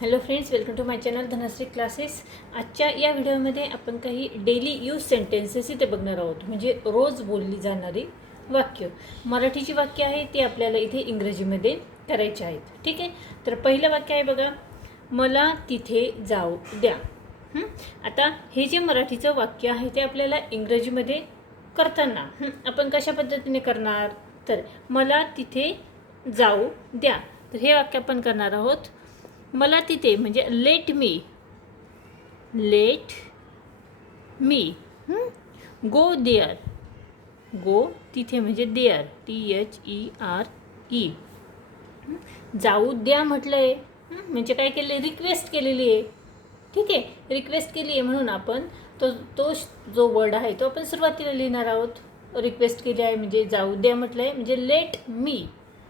Hello friends, welcome to my channel Dhanashree classes. आजच्या या व्हिडिओमध्ये आपण काही डेली यूज सेंटेन्सेस इथे बघणार आहोत. म्हणजे रोज बोलली जाणारी वाक्य. मराठीची वाक्य आहे ती आपल्याला इथे इंग्रजीमध्ये करायची आहेत. ठीक आहे, तर पहिलं वाक्य आहे बघा, मला तिथे जाऊ द्या. आता हे जे मराठीचं वाक्य आहे ते आपल्याला इंग्रजीमध्ये करताना आपण कशा पद्धतीने करणार, तर मला तिथे जाऊ द्या. तर हे वाक्य आपण करणार आहोत, मला तिथे म्हणजे लेट मी गो देअर. गो तिथे म्हणजे देअर, THERE. जाऊ द्या म्हटलं आहे म्हणजे काय केलं, रिक्वेस्ट केलेली आहे. ठीक आहे, रिक्वेस्ट केली आहे म्हणून आपण तो जो वर्ड आहे तो आपण सुरुवातीला लिहिणार आहोत. रिक्वेस्ट केली आहे म्हणजे जाऊ द्या म्हटलं आहे, म्हणजे लेट मी,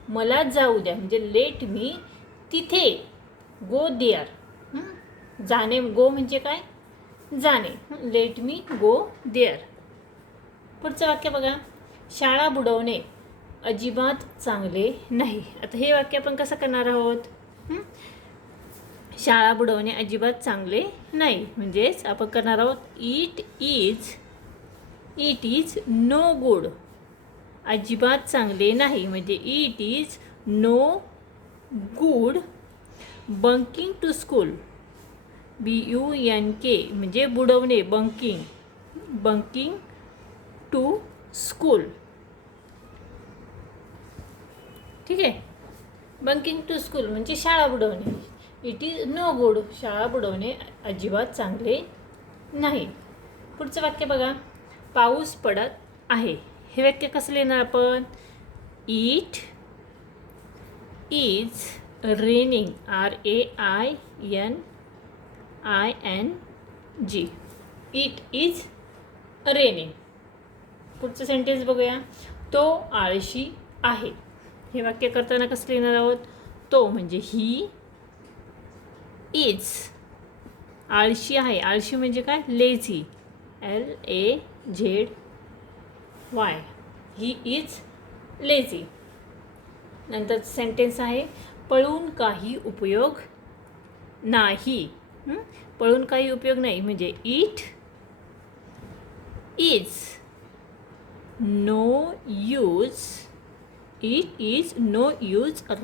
मला जाऊ द्या म्हणजे लेट मी तिथे गो देअर. जाणे, गो म्हणजे काय, जाणे. Let me go there. पुढचं वाक्य बघा, शाळा बुडवणे अजिबात चांगले नाही. आता हे वाक्य आपण कसं करणार आहोत, शाळा बुडवणे अजिबात चांगले नाही म्हणजेच आपण करणार आहोत, इट इज नो गुड. अजिबात चांगले नाही म्हणजे it is no good bunking to school. BUNK म्हणजे बुडवणे, बंकिंग टू स्कूल. ठीक आहे, बंकिंग टू स्कूल म्हणजे शाळा बुडवणे. इट इज नो गुड, शाळा बुडवणे अजिबात चांगले नाही. पुढचं वाक्य बघा, पाऊस पडत आहे. हे वाक्य कसं लिहिणार आपण, it is raining, RAINING. It is raining. पुढचं सेंटेन्स बघूया, तो आळशी आहे. हे वाक्य करताना कसं लिहिणार आहोत, तो म्हणजे ही इज, आळशी आहे. आळशी म्हणजे काय, lazy, LAZY. He is lazy. नंतर सेंटेन्स आहे, पळून काही उपयोग नाही. पळून काही उपयोग नाही म्हणजे it is no use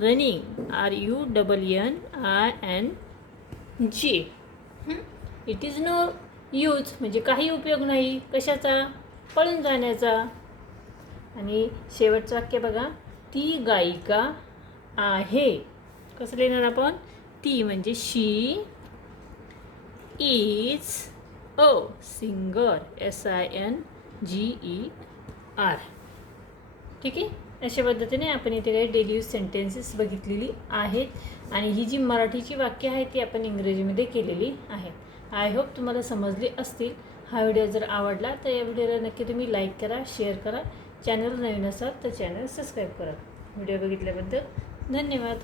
running, RUNNING. It is no use म्हणजे काही उपयोग नाही कशाचा, पळून जाण्याचा. आणि शेवटचं वाक्य बघा, ती गायिका आहे. कसं लिहिणार आपण, ती म्हणजे शी इज अ सिंगर, SINGER. ठीक आहे, अशा पद्धतीने आपण इथे काही डेली यूज सेंटेन्सेस बघितलेली आहेत. आणि ही जी मराठीची वाक्य आहे ती आपण इंग्रजीमध्ये केलेली आहे. आय होप तुम्हाला समजली असतील. हा व्हिडिओ जर आवडला तर या व्हिडिओला नक्की तुम्ही लाईक करा, शेअर करा. चॅनल नवीन असाल तर चॅनल सबस्क्राईब करा. व्हिडिओ बघितल्याबद्दल धन्यवाद.